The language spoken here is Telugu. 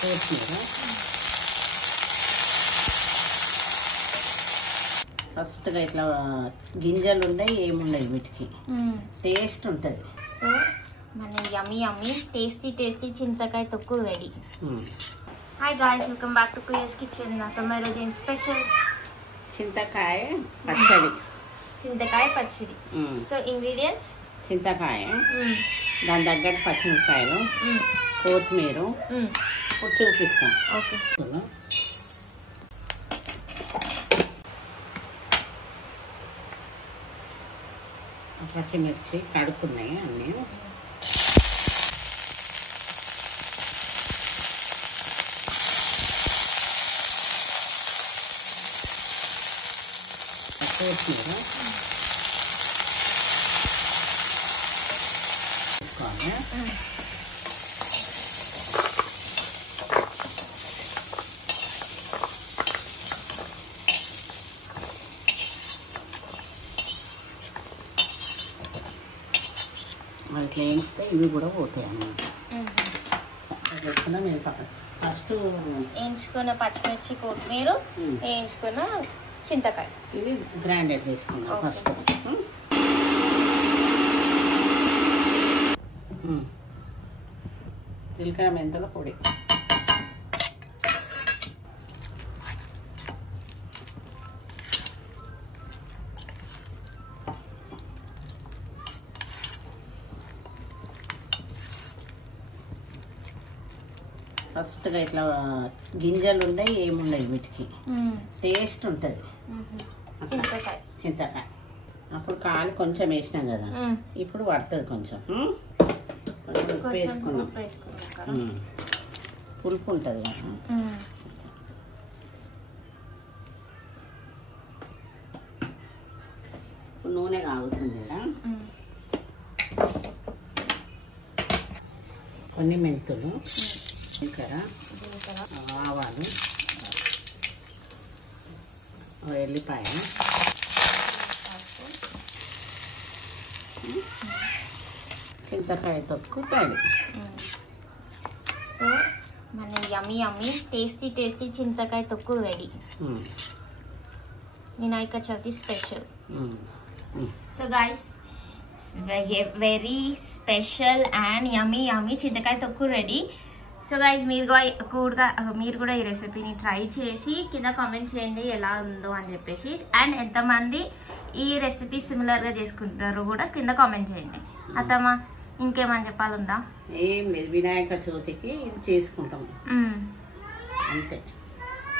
కొత్తిమీర ఫస్ట్గా ఇట్లా గింజలు ఉన్నాయి ఏమున్నాయి వీటికి టేస్ట్ ఉంటుంది. సో మన యమ్మీ యమ్మీ టేస్టీ టేస్టీ చింతకాయ తొక్కు ready. Hi guys, welcome back to కుయర్స్ కిచెన్. నాతో ఈరోజు ఏం స్పెషల్? చింతకాయ పచ్చడి. చింతకాయ పచ్చడి. సో ఇంగ్రీడియంట్స్ చింతకాయ, దాని తగ్గట్టు పచ్చిమిరపకాయలు, కొత్తిమీర. ఇప్పుడు చూపిస్తాం. ఓకే. పచ్చిమిర్చి కడుక్కున్నాయి అన్నీ. కొత్తిమీర మరి ఇట్లా వేస్తే ఇవి కూడా పోతాయి అన్నమాట. నేను ఫస్ట్ వేయించుకున్న పచ్చిమిర్చి, కొత్తిమీర, వేయించుకున్న చింతకాయ ఇది గ్రైండర్ చేసుకున్నాం. ఫస్ట్ జీలకర్ర మెంతుల పొడి, ఫస్ట్గా ఇట్లా గింజలు ఉన్నాయి ఏమున్నాయి వీటికి టేస్ట్ ఉంటుంది. చింతకాయ అప్పుడు కాలు కొంచెం వేసినాం కదా, ఇప్పుడు పడుతుంది కొంచెం. ఉప్పు వేసుకున్నాం, పులుపు ఉంటుంది కదా. నూనె కాగుతుంది కదా. కొన్ని మెంతులు, జీలకర్ర, ఆవాలు, ఎల్లిపాయ, చింతకాయ తొక్కు తయారు. సో మన యమ్మీ యమ్మీ టేస్టీ టేస్టీ చింతకాయ తొక్కు ready. Vinayaka Chavithi special. So guys, very special and yummy yummy చింతకాయ తొక్కు రెడీ. సో గైజ్ మీరు కూడా ఈ రెసిపీని ట్రై చేసి కింద కామెంట్ చేయండి ఎలా ఉందో అని చెప్పేసి. అండ్ ఎంతమంది ఈ రెసిపీ సిమిలర్గా చేసుకుంటారో కూడా కింద కామెంట్ చేయండి. అత్తమ్మ ఇంకేమని చెప్పాలందా? ఏం లేదు, వినాయక చవితికి ఇది చేసుకుంటాం అంతే.